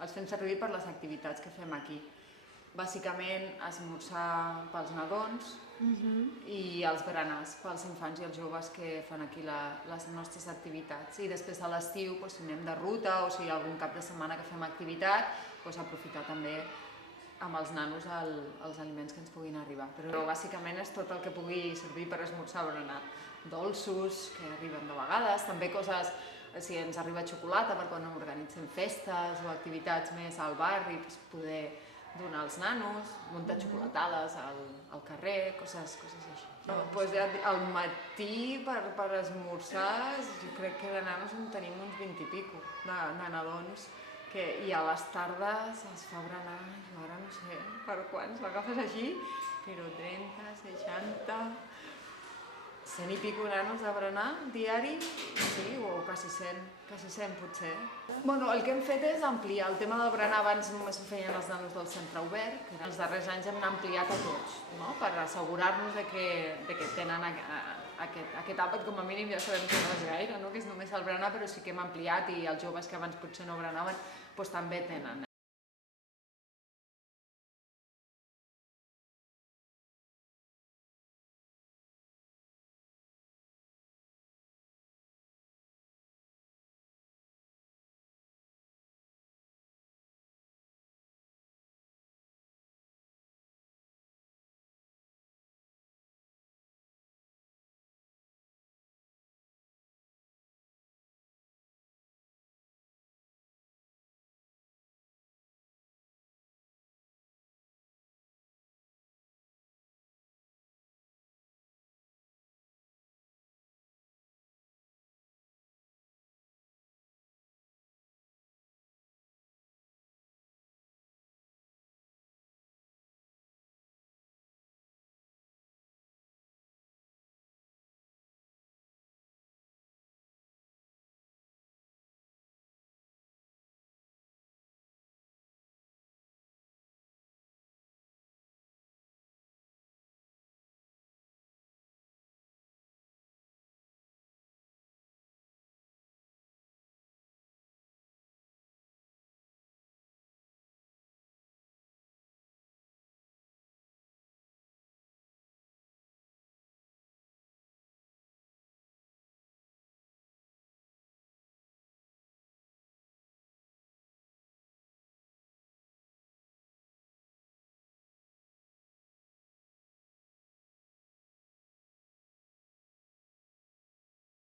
els fem servir per les activitats que fem aquí. Bàsicament, esmorzar pels nadons i els berenars pels infants i els joves que fan aquí les nostres activitats. I després a l'estiu, si anem de ruta o si hi ha algun cap de setmana que fem activitat, aprofitar també amb els nanos els aliments que ens puguin arribar. Però bàsicament és tot el que pugui servir per esmorzar o berenar. Dolços, que arriben de vegades, també coses, si ens arriba xocolata per quan organitzem festes o activitats més al barri, poder donar als nanos, muntar xocolatades al carrer, coses així. Al matí per esmorzar, jo crec que de nanos en tenim uns 20 i pico de nadons, i a les tardes es fa berenar, jo ara no sé per quants, l'agafes així, però 30, 60... 100 i pico nanos de berenar diari, sí, o quasi 100 potser. El que hem fet és ampliar el tema del berenar. Abans només ho feien els nanos del centre obert, que els darrers anys hem ampliat a tots, per assegurar-nos que tenen aquest àpat, com a mínim ja sabem que no és gaire, que és només el berenar, però sí que hem ampliat i els joves que abans potser no berenaven també tenen